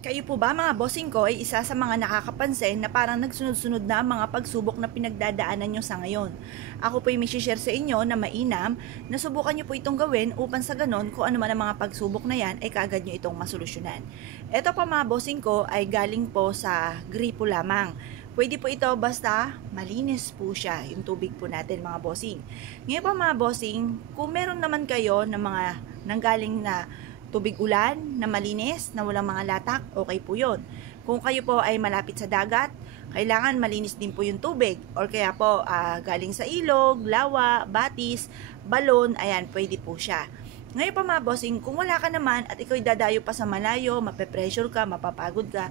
Kayo po ba mga bossing ko ay isa sa mga nakakapansin na parang nagsunod-sunod na ang mga pagsubok na pinagdadaanan nyo sa ngayon? Ako po ay may share sa inyo na mainam na subukan nyo po itong gawin upang sa ganon kung ano man ang mga pagsubok na yan ay kaagad nyo itong masolusyonan. Ito pa mga bossing ko ay galing po sa gripo lamang. Pwede po ito basta malinis po siya, yung tubig po natin mga bossing. Ngayon pa mga bossing, kung meron naman kayo ng mga nanggaling na tubig ulan na malinis, na walang mga latak, okay po yun. Kung kayo po ay malapit sa dagat, kailangan malinis din po yung tubig. Or kaya po galing sa ilog, lawa, batis, balon, ayan, pwede po siya. Ngayon pa mga bossing, kung wala ka naman at ikaw dadayo pa sa malayo, mape-pressure ka, mapapagod ka,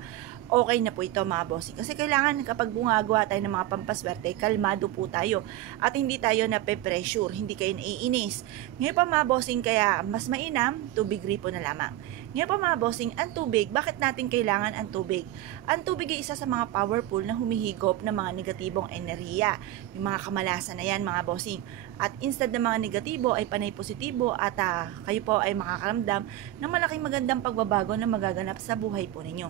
okay na po ito mga bossing. Kasi kailangan kapag bumagawa tayo ng mga pampaswerte, kalmado po tayo. At hindi tayo nape-pressure, hindi kayo naiinis. Ngayon pa mga bossing, kaya mas mainam, tubig gripo na lamang. Ngayon pa mga bossing, ang tubig, bakit natin kailangan ang tubig? Ang tubig ay isa sa mga powerful na humihigop ng mga negatibong enerhiya. Yung mga kamalasan na yan mga bossing. At instead ng mga negatibo ay panay positibo at kayo po ay makakaramdam ng malaking magandang pagbabago na magaganap sa buhay po ninyo.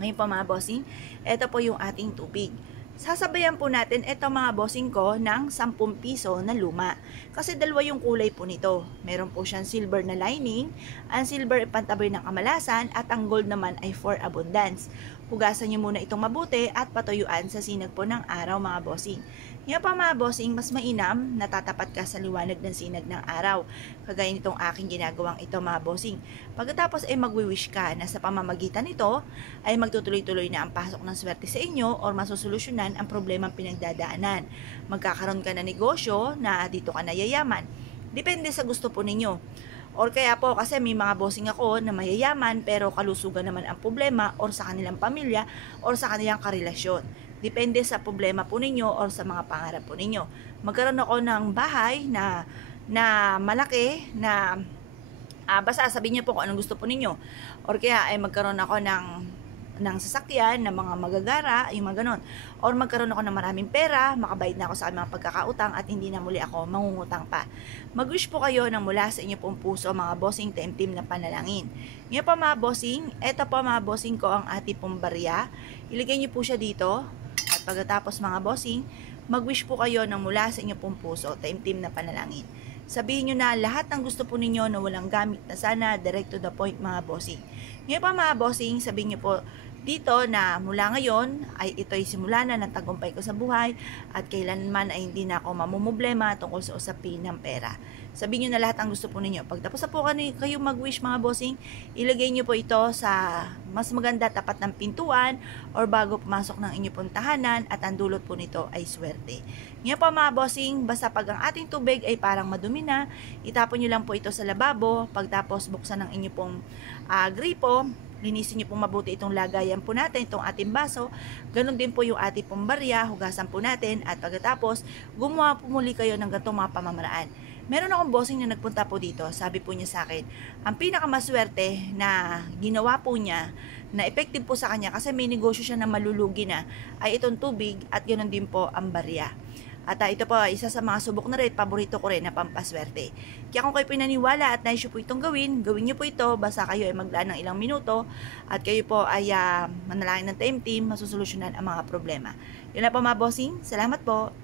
Ngayon po mga bossing, ito po yung ating tubig. Sasabayan po natin ito mga bossing ko ng 10 piso na luma. Kasi dalawa yung kulay po nito. Meron po siyang silver na lining. Ang silver ay pantaboy ng kamalasan at ang gold naman ay for abundance. Hugasan nyo muna itong mabuti at patuyuan sa sinag po ng araw mga bossing. Ngayon pa mga bossing, mas mainam na tatapat ka sa liwanag ng sinag ng araw. Kagaya nitong aking ginagawang ito mga bossing. Pagkatapos ay magwi-wish ka na sa pamamagitan nito ay magtutuloy-tuloy na ang pasok ng swerte sa inyo or masusolusyonan ang problemang pinagdadaanan. Magkakaroon ka na negosyo na dito ka na yayaman. Depende sa gusto po ninyo. Or kaya po kasi may mga bossing ako na mayayaman pero kalusugan naman ang problema or sa kanilang pamilya or sa kanilang karelasyon. Depende sa problema po ninyo or sa mga pangarap po ninyo. Magkaroon ako ng bahay na malaki na basta sabihin niyo po kung anong gusto po ninyo. Or kaya ay magkaroon ako ng sasakyan, ng mga magagara, yung mga ganon. Or magkaroon ako ng maraming pera, makabayad na ako sa mga pagkakautang at hindi na muli ako mangungutang pa. Mag-wish po kayo ng mula sa inyo pong puso mga bossing team na panalangin. Ngayon pa mga bossing, eto pa mga bossing ko ang ating pong barya. Ilagay niyo po siya dito. At pagkatapos mga bossing, mag-wish po kayo ng mula sa inyo pong puso, team na panalangin. Sabihin nyo na lahat ng gusto po ninyo na walang gamit na sana, direct to the point mga bossing. Ngayon pa mga bossing, sabihin nyo po dito na mula ngayon ay ito'y simula na ng tagumpay ko sa buhay at kailanman ay hindi na ako mamumblema tungkol sa usapin ng pera. Sabihin nyo na lahat ang gusto po ninyo. Pagtapos na po kayo mag-wish mga bossing, ilagay nyo po ito sa mas maganda tapat ng pintuan or bago pumasok ng inyong pong tahanan at ang dulot po nito ay swerte. Ngayon po mga bossing, basta pag ang ating tubig ay parang madumi na, itapon nyo lang po ito sa lababo, pagtapos buksan ng inyong pong gripo, linisin nyo pong mabuti itong lagayan po natin, itong ating baso. Ganon din po yung ating pong barya, hugasan po natin at pagkatapos gumawa po muli kayo ng ganitong mga pamamaraan. Meron akong bossing na nagpunta po dito, sabi po niya sa akin, ang pinakamaswerte na ginawa po niya, na effective po sa kanya kasi may negosyo siya na malulugi na, ay itong tubig at ganon din po ang barya. At ito po, isa sa mga subok na rin, paborito ko rin na pampaswerte. Kaya kung kayo pinaniwala at nais po itong gawin niyo po ito, basta kayo ay maglaan ng ilang minuto at kayo po ay manalangin ng team, masusolusyonan ang mga problema. Yun na po mga bossing, salamat po.